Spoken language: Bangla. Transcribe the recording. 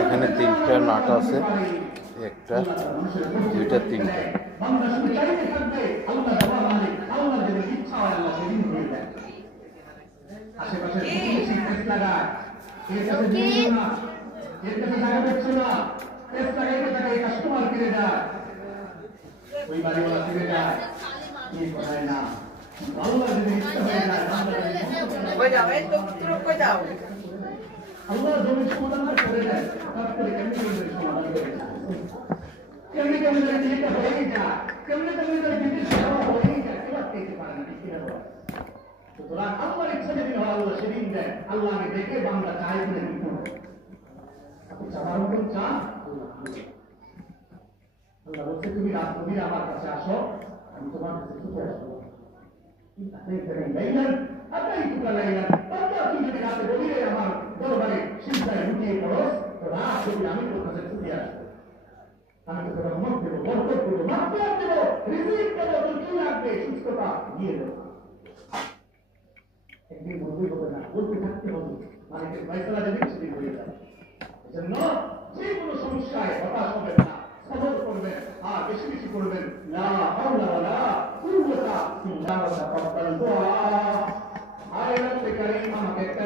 এখানে তিনটা নাট আছে, একটা, দুইটা, তিনটা। আল্লাহ জমির সমাধান করে দেয়, হঠাৎ করে কেমনি জমির সমাধান করে দেয়, কেমনি কেমনি করে বিয়েটা হয়েই যায়, কেমনি কেমনি করে বিদেশ হয়েই যায়, কেউ পেতে পারে না, ঠিক আছে? সুতরাং আল্লাহর ইচ্ছা যেদিন হয় আল্লাহ সেদিন দেয়। আল্লাহকে দেখে বান্দা চাই করে দিতে হবে। আপনি চাওয়ার মতন চান, আল্লাহ বলছে তুমি রাত গভীরে আমার কাছে আসো, আমি তোমার কাছে ছুটে আসবো। তুমি যদি রাতে গভীরে আমার দরবারে চিন্তায় লুকিয়ে পড়ো, তো রাত যদি আমি তোর কাছে ছুটে আসবো, আমি তোকে রহমত দেবো, বরকত দেবো, মাগফিরাত দেবো, রিজিক দেবো, তোর কি লাগবে সুস্থতা দিয়ে দেবো। একদিন বলতেই হবে না, বলতে থাকতে হবে, মালিকের ফয়সালা যদি সেদিন হয়ে যায়। এজন্য যে কোনো সমস্যায় হতাশ হবেন না, সবর করবেন আর বেশি বেশি করবেন লা হাওলা ওয়ালা কুওয়াতা ইল্লা বিল্লাহ। আর রব্বে কারীম আমাকে একটা